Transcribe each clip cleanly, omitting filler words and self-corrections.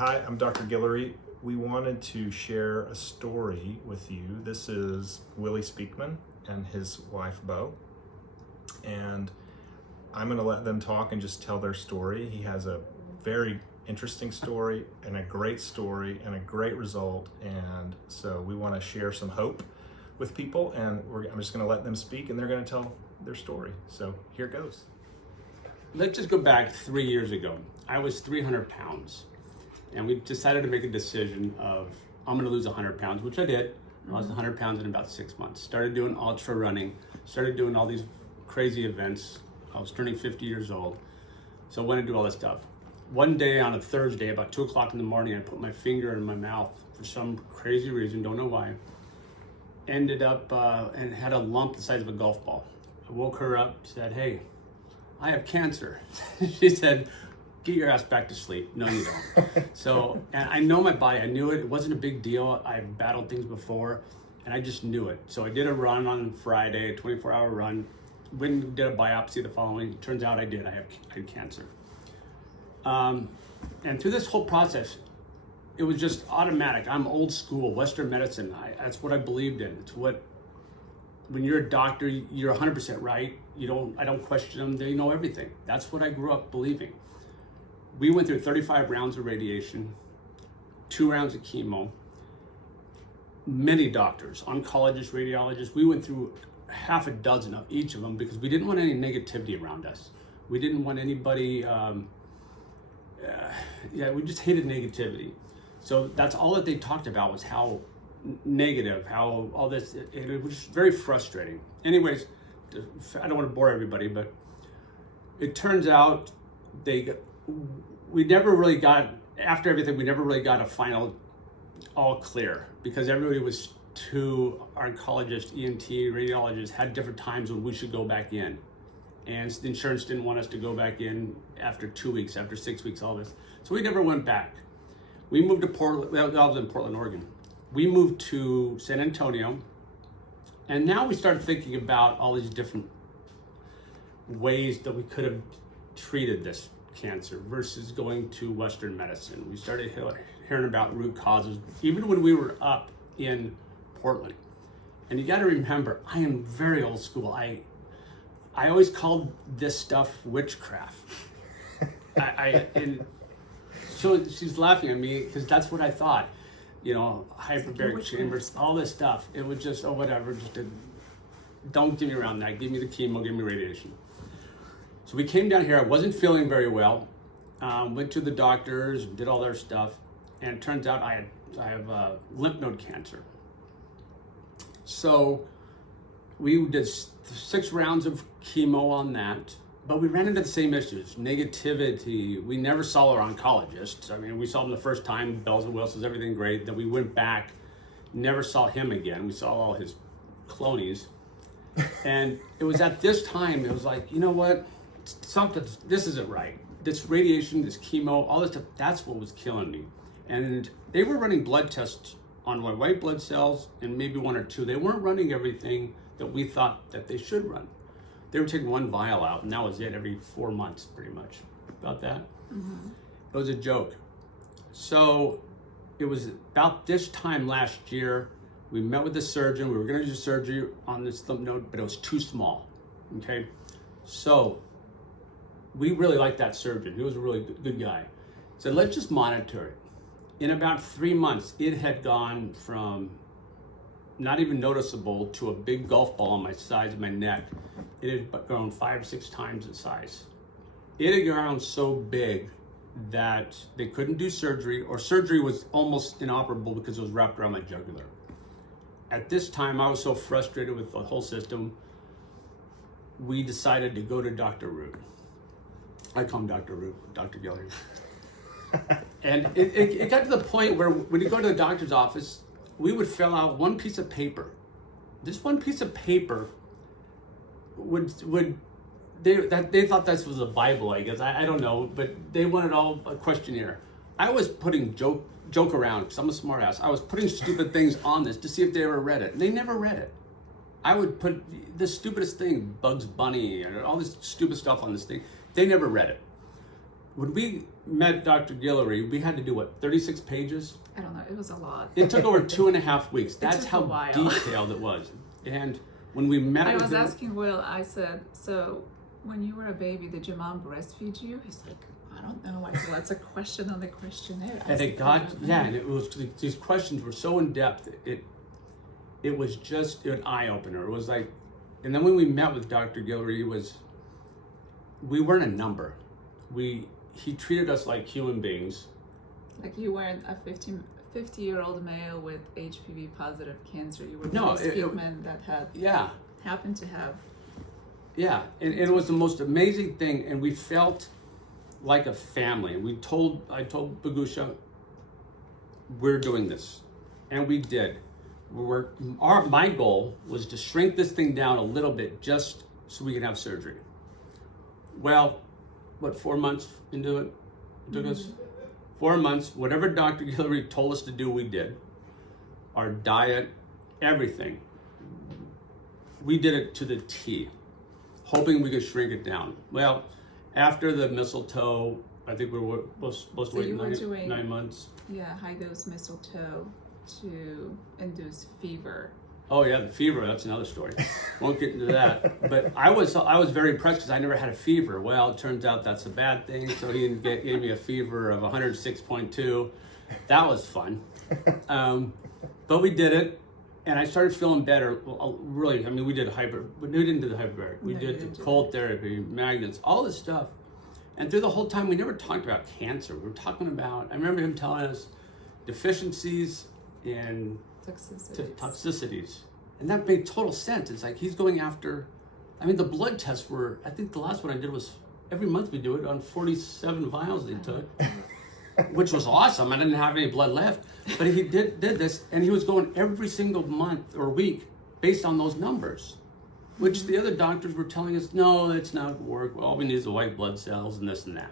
Hi, I'm Dr. Guillory. We wanted to share a story with you. This is Willy Speakman and his wife, Bo. And I'm going to let them talk and just tell their story. He has a very interesting story and a great result. And so we want to share some hope with people. And I'm just going to let them speak and they're going to tell their story. So here it goes. Let's just go back 3 years ago. I was 300 pounds. And we decided to make a decision of, I'm gonna lose 100 pounds, which I did. I lost 100 pounds in about 6 months. Started doing ultra running, started doing all these crazy events. I was turning 50 years old. So I went and do all this stuff. One day on a Thursday, about 2 o'clock in the morning, I put my finger in my mouth for some crazy reason, don't know why. Ended up and had a lump the size of a golf ball. I woke her up, said, hey, I have cancer. She said, get your ass back to sleep. No, you don't. So, and I know my body, I knew it. It wasn't a big deal. I've battled things before and I just knew it. So I did a run on Friday, a 24-hour run. Went and did a biopsy the following. Turns out I did. I had cancer. And through this whole process, it was just automatic. I'm old school, Western medicine. That's what I believed in. It's what, when you're a doctor, you're 100% right. I don't question them. They know everything. That's what I grew up believing. We went through 35 rounds of radiation, 2 rounds of chemo, many doctors, oncologists, radiologists. We went through half a dozen of each of them because we didn't want any negativity around us. We didn't want anybody, we just hated negativity. So that's all that they talked about was how negative, how all this, it was very frustrating. Anyways, I don't want to bore everybody, but it turns out we never really got, after everything, we never really got a final all clear because everybody was our oncologist, ENT, radiologists had different times when we should go back in. And the insurance didn't want us to go back in after 2 weeks, after 6 weeks, all this. So we never went back. We moved to Portland, that was in Portland, Oregon. We moved to San Antonio. And now we started thinking about all these different ways that we could have treated this cancer versus going to Western medicine. We started hearing about root causes, even when we were up in Portland. And you got to remember, I am very old school. I always called this stuff witchcraft. And so she's laughing at me because that's what I thought. Hyperbaric chambers, all this stuff. It was just, whatever. Don't give me around that. Give me the chemo, give me radiation. So we came down here. I wasn't feeling very well. Went to the doctors, did all their stuff, and it turns out I have lymph node cancer. So we did 6 rounds of chemo on that, but we ran into the same issues. Negativity. We never saw our oncologists. I mean, we saw him the first time, bells and whistles, everything great. Then we went back, never saw him again. We saw all his clonies. And it was at this time, it was like, you know what? This isn't right. This radiation, this chemo, all this stuff, that's what was killing me. And they were running blood tests on my white blood cells and maybe 1 or 2. They weren't running everything that we thought that they should run. They were taking 1 vial out and that was it every 4 months, pretty much. About that? Mm-hmm. It was a joke. So it was about this time last year, we met with the surgeon. We were gonna do surgery on this lymph node, but it was too small, okay? So we really liked that surgeon. He was a really good guy. So let's just monitor it. In about 3 months, it had gone from not even noticeable to a big golf ball on my size of my neck. It had grown 5 or 6 times the size. It had grown so big that they couldn't do surgery, or surgery was almost inoperable because it was wrapped around my jugular. At this time, I was so frustrated with the whole system, we decided to go to Dr. Root. I call him Dr. Root, Dr. Guillory. And it got to the point where when you go to the doctor's office, we would fill out 1 piece of paper. This 1 piece of paper they thought this was a Bible, I guess. I don't know, but they wanted all a questionnaire. I was putting joke around because I'm a smart ass. I was putting stupid things on this to see if they ever read it. And they never read it. I would put the stupidest thing, Bugs Bunny, and all this stupid stuff on this thing. They never read it. When we met Dr. Guillory, we had to do what, 36 pages? I don't know, it was a lot. It took over 2.5 weeks. That's took a how while. detailed it was. And when we met I with was him, asking Will, I said, so when you were a baby, did your mom breastfeed you? He's like, I don't know. I said, that's a question on the questionnaire. and it got, yeah, and it was, these questions were so in depth, it was just an eye opener. It was like, and then when we met with Dr. Guillory, we weren't a number. He treated us like human beings. Like you weren't a 50-year-old male with HPV positive cancer. You were No, Willy Speakman that had happened to have. Yeah, and it was the most amazing thing, and we felt like a family. I told Bagusha, we're doing this, and we did. My goal was to shrink this thing down a little bit just so we could have surgery. Well, 4 months into it took us? 4 months, whatever Dr. Guillory told us to do, we did. Our diet, everything. We did it to the T, hoping we could shrink it down. Well, after the mistletoe, I think we were supposed to wait 9 months. Yeah, high dose mistletoe to induce fever. Oh yeah, the fever, that's another story. Won't get into that. But I was very impressed because I never had a fever. Well, it turns out that's a bad thing. So he gave me a fever of 106.2. That was fun. But we did it, and I started feeling better. Really, I mean, we did we didn't do the hyperbaric. We did the cold therapy, magnets, all this stuff. And through the whole time, we never talked about cancer. We were talking about, I remember him telling us deficiencies in toxicities. And that made total sense. It's like he's going after, I mean, the blood tests were, I think the last one I did was, every month we do it on 47 vials they took, which was awesome. I didn't have any blood left. But he did this, and he was going every single month or week based on those numbers, which the other doctors were telling us, no, it's not going to work. All we need is the white blood cells and this and that.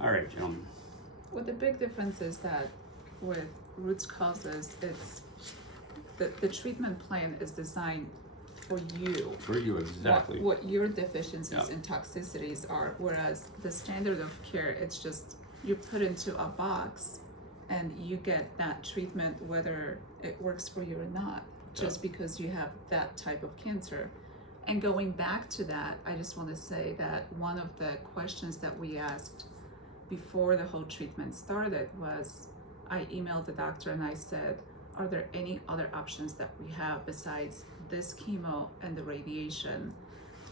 All right, gentlemen. Well, the big difference is that with roots causes, it's the treatment plan is designed for you. For you, exactly. What your deficiencies and toxicities are, whereas the standard of care, it's just you put into a box and you get that treatment whether it works for you or not, just because you have that type of cancer. And going back to that, I just want to say that one of the questions that we asked before the whole treatment started was, I emailed the doctor and I said, are there any other options that we have besides this chemo and the radiation?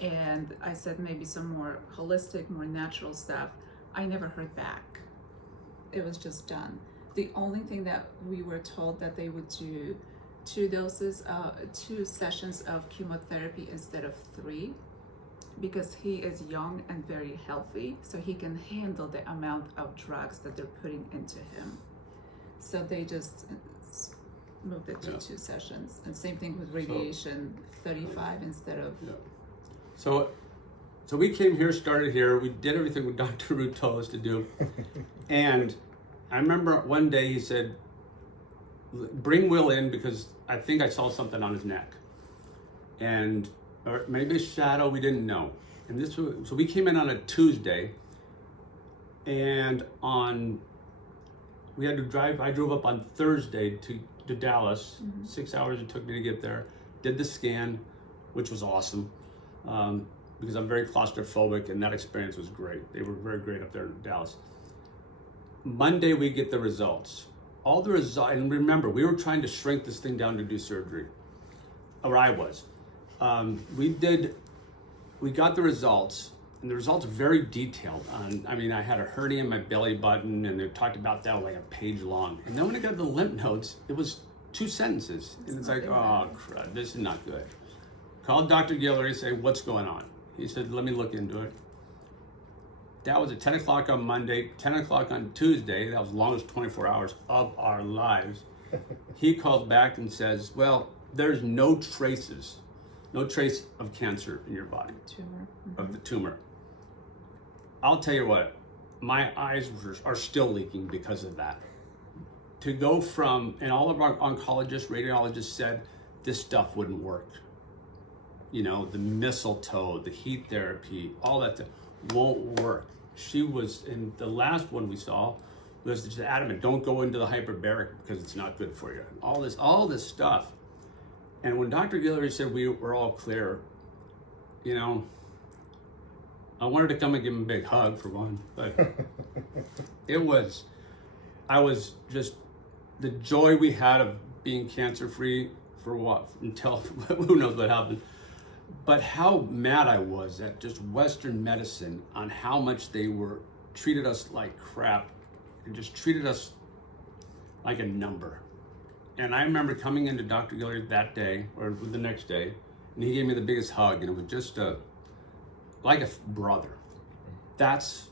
And I said maybe some more holistic, more natural stuff. I never heard back. It was just done. The only thing that we were told that they would do 2 sessions of chemotherapy instead of 3, because he is young and very healthy, so he can handle the amount of drugs that they're putting into him. So they just moved it to 2 sessions. And same thing with radiation, 35 instead of... Yeah. So we came here, started here, we did everything what Dr. Root told us to do. And I remember one day he said, bring Will in because I think I saw something on his neck. Or maybe a shadow, we didn't know. And so we came in on a Tuesday, and we had to drive. I drove up on Thursday to Dallas. 6 hours it took me to get there. Did the scan, which was awesome, because I'm very claustrophobic, and that experience was great. They were very great up there in Dallas. Monday we get the results. All the results, and remember, we were trying to shrink this thing down to do surgery, or I was. We got the results, and the results are very detailed. I mean, I had a hernia in my belly button, and they talked about that like a page long. And then when I got the lymph nodes, it was 2 sentences. And it's like, oh, crud, this is not good. Called Dr. Guillory, say, what's going on? He said, let me look into it. That was at 10 o'clock on Monday, 10 o'clock on Tuesday. That was the longest 24 hours of our lives. He called back and says, well, there's no trace of cancer in your body, of the tumor. I'll tell you what, my eyes are still leaking because of that. To go from, and all of our oncologists, radiologists said this stuff wouldn't work. You know, the mistletoe, the heat therapy, all that won't work. she was, in the last one we saw, was just adamant, don't go into the hyperbaric because it's not good for you. All this stuff. And when Dr. Guillory said we were all clear, you know, I wanted to come and give him a big hug for one, but I was just, the joy we had of being cancer-free for what, until who knows what happened. But how mad I was at just Western medicine on how much they treated us like crap and just treated us like a number. And I remember coming into Dr. Guillory that day, or the next day, and he gave me the biggest hug, and it was just like a brother. That's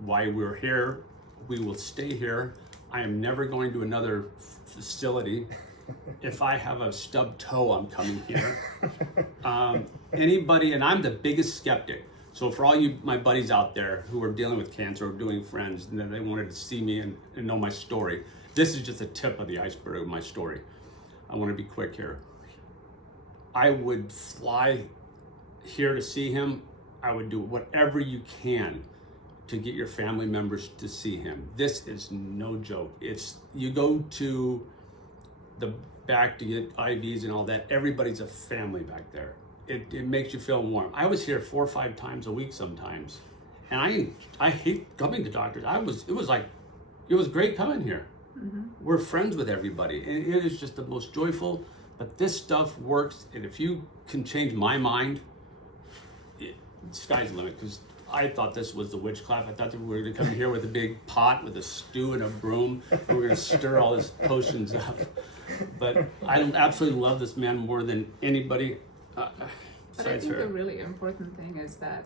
why we're here. We will stay here. I am never going to another facility. If I have a stubbed toe, I'm coming here. Anybody, and I'm the biggest skeptic. So for all you, my buddies out there who are dealing with cancer or doing friends, and they wanted to see me and know my story, this is just a tip of the iceberg of my story. I want to be quick here. I would fly here to see him. I would do whatever you can to get your family members to see him. This is no joke. It's, you go to the back to get IVs and all that, everybody's a family back there. It makes you feel warm. I was here 4 or 5 times a week sometimes, and I hate coming to doctors. It was great coming here. Mm-hmm. We're friends with everybody, and it is just the most joyful. But this stuff works, and if you can change my mind, sky's the limit. Because I thought this was the witchcraft. I thought that we were going to come here with a big pot with a stew and a broom, and we're going to stir all his potions up. But I absolutely love this man more than anybody. But I think the really important thing is that,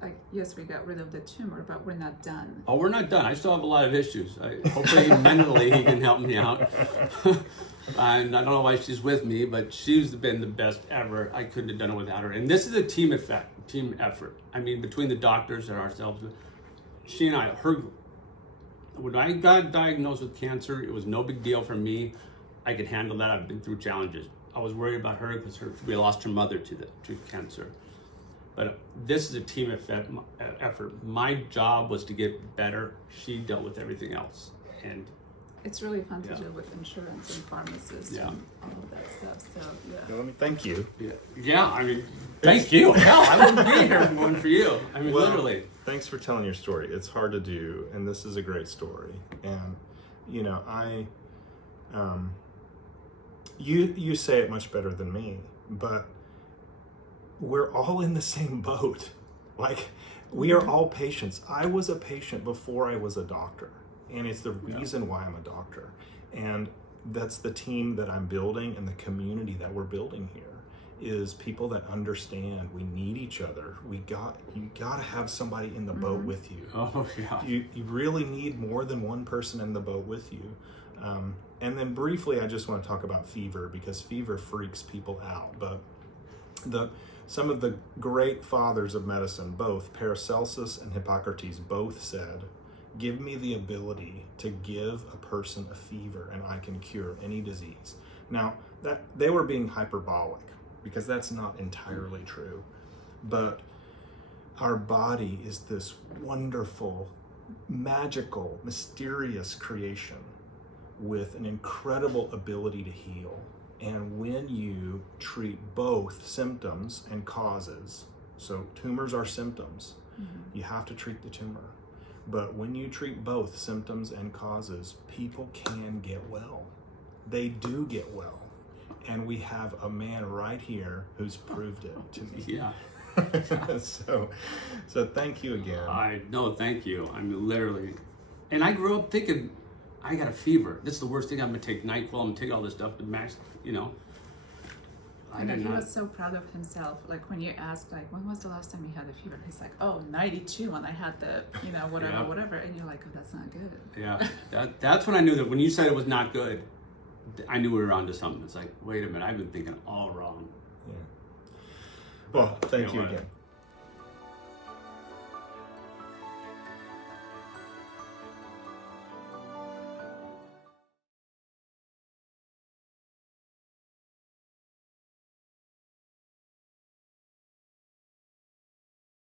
like, yes, we got rid of the tumor, but we're not done. Oh, we're not done. I still have a lot of issues. Hopefully mentally he can help me out. And I don't know why she's with me, but she's been the best ever. I couldn't have done it without her. And this is a team effort. I mean, between the doctors and ourselves, she and I, when I got diagnosed with cancer, it was no big deal for me. I could handle that. I've been through challenges. I was worried about her because we lost her mother to cancer. But this is a team effort. My job was to get better. She dealt with everything else. And it's really fun to deal with insurance and pharmacists and all of that stuff. So, yeah. Well, let me thank you. Yeah, I mean, thank you. Hell, I wouldn't be here if it weren't for you. I mean, literally. Thanks for telling your story. It's hard to do, and this is a great story. And, you know, you say it much better than me, but we're all in the same boat. Like, we are all patients. I was a patient before I was a doctor, and it's the reason why I'm a doctor. And that's the team that I'm building, and the community that we're building here is people that understand we need each other. You got to have somebody in the boat with you. Oh, yeah. You really need more than one person in the boat with you. And then briefly, I just want to talk about fever, because fever freaks people out. But some of the great fathers of medicine, both Paracelsus and Hippocrates, both said, give me the ability to give a person a fever and I can cure any disease. Now, that they were being hyperbolic, because that's not entirely true. But our body is this wonderful, magical, mysterious creation with an incredible ability to heal. And when you treat both symptoms and causes, so tumors are symptoms, you have to treat the tumor. But when you treat both symptoms and causes, people can get well. They do get well. And we have a man right here who's proved it to me. Yeah. So thank you again. No, thank you. I mean, literally. And I grew up thinking, I got a fever. This is the worst thing. I'm gonna take NyQuil. I'm gonna take all this stuff to max. You know. I know he was so proud of himself. Like when you asked, like, when was the last time you had a fever? He's like, oh, 92 when I had the, whatever. And you're like, oh, that's not good. Yeah. That's when I knew that when you said it was not good, I knew we were onto something. It's like, wait a minute, I've been thinking all wrong. Yeah. Well, thank you again.